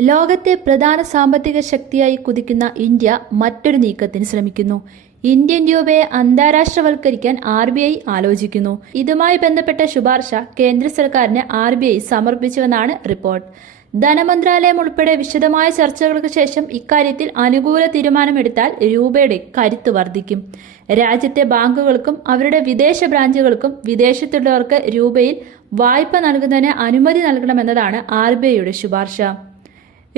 ലോകത്തെ പ്രധാന സാമ്പത്തിക ശക്തിയായി കുതിക്കുന്ന ഇന്ത്യ മറ്റൊരു നീക്കത്തിന് ശ്രമിക്കുന്നു. ഇന്ത്യൻ രൂപയെ അന്താരാഷ്ട്രവൽക്കരിക്കാൻ RBI ആലോചിക്കുന്നു. ഇതുമായി ബന്ധപ്പെട്ട ശുപാർശ കേന്ദ്ര സർക്കാരിന് RBI സമർപ്പിച്ചുവെന്നാണ് റിപ്പോർട്ട്. ധനമന്ത്രാലയം ഉൾപ്പെടെ വിശദമായ ചർച്ചകൾക്ക് ശേഷം ഇക്കാര്യത്തിൽ അനുകൂല തീരുമാനമെടുത്താൽ രൂപയുടെ കരുത്ത് വർദ്ധിക്കും. രാജ്യത്തെ ബാങ്കുകൾക്കും അവരുടെ വിദേശ ബ്രാഞ്ചുകൾക്കും വിദേശത്തുള്ളവർക്ക് രൂപയിൽ വായ്പ നൽകുന്നതിന് അനുമതി നൽകണമെന്നതാണ് RBIയുടെ ശുപാർശ.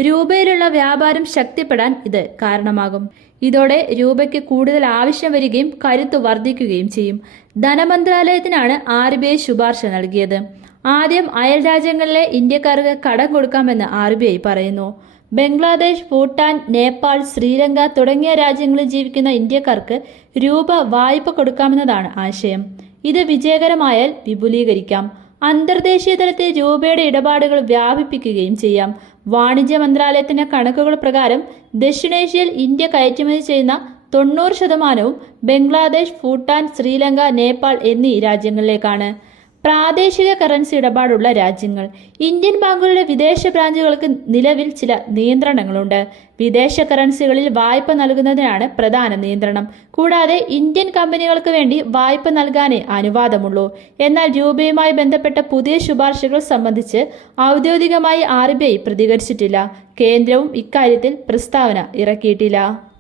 രൂപയിലുള്ള വ്യാപാരം ശക്തിപ്പെടാൻ ഇത് കാരണമാകും. ഇതോടെ രൂപയ്ക്ക് കൂടുതൽ ആവശ്യം വരികയും കരുത്ത് വർദ്ധിക്കുകയും ചെയ്യും. ധനമന്ത്രാലയത്തിനാണ് RBI ശുപാർശ നൽകിയത്. ആദ്യം അയൽ രാജ്യങ്ങളിലെ ഇന്ത്യക്കാർക്ക് കടം കൊടുക്കാമെന്ന് RBI പറയുന്നു. ബംഗ്ലാദേശ്, ഭൂട്ടാൻ, നേപ്പാൾ, ശ്രീലങ്ക തുടങ്ങിയ രാജ്യങ്ങളിൽ ജീവിക്കുന്ന ഇന്ത്യക്കാർക്ക് രൂപ വായ്പ കൊടുക്കാമെന്നതാണ് ആശയം. ഇത് വിജയകരമായാൽ വിപുലീകരിക്കാം. അന്തർദേശീയ തലത്തിൽ രൂപയുടെ ഇടപാടുകൾ വ്യാപിപ്പിക്കുകയും ചെയ്യാം. വാണിജ്യ മന്ത്രാലയത്തിന്റെ കണക്കുകൾ പ്രകാരം ദക്ഷിണേഷ്യയിൽ ഇന്ത്യ കയറ്റുമതി ചെയ്യുന്ന 90% ബംഗ്ലാദേശ്, ഭൂട്ടാൻ, ശ്രീലങ്ക, നേപ്പാൾ എന്നീ രാജ്യങ്ങളിലേക്കാണ്. പ്രാദേശിക കറൻസി ഇടപാടുള്ള രാജ്യങ്ങൾ. ഇന്ത്യൻ ബാങ്കുകളുടെ വിദേശ ബ്രാഞ്ചുകൾക്ക് നിലവിൽ ചില നിയന്ത്രണങ്ങളുണ്ട്. വിദേശ കറൻസികളിൽ വായ്പ നൽകുന്നതിനാണ് പ്രധാന നിയന്ത്രണം. കൂടാതെ ഇന്ത്യൻ കമ്പനികൾക്ക് വേണ്ടി വായ്പ നൽകാനേ അനുവാദമുള്ളൂ. എന്നാൽ രൂപയുമായി ബന്ധപ്പെട്ട പുതിയ ശുപാർശകൾ സംബന്ധിച്ച് ഔദ്യോഗികമായി RBI പ്രതികരിച്ചിട്ടില്ല. കേന്ദ്രവും ഇക്കാര്യത്തിൽ പ്രസ്താവന ഇറക്കിയിട്ടില്ല.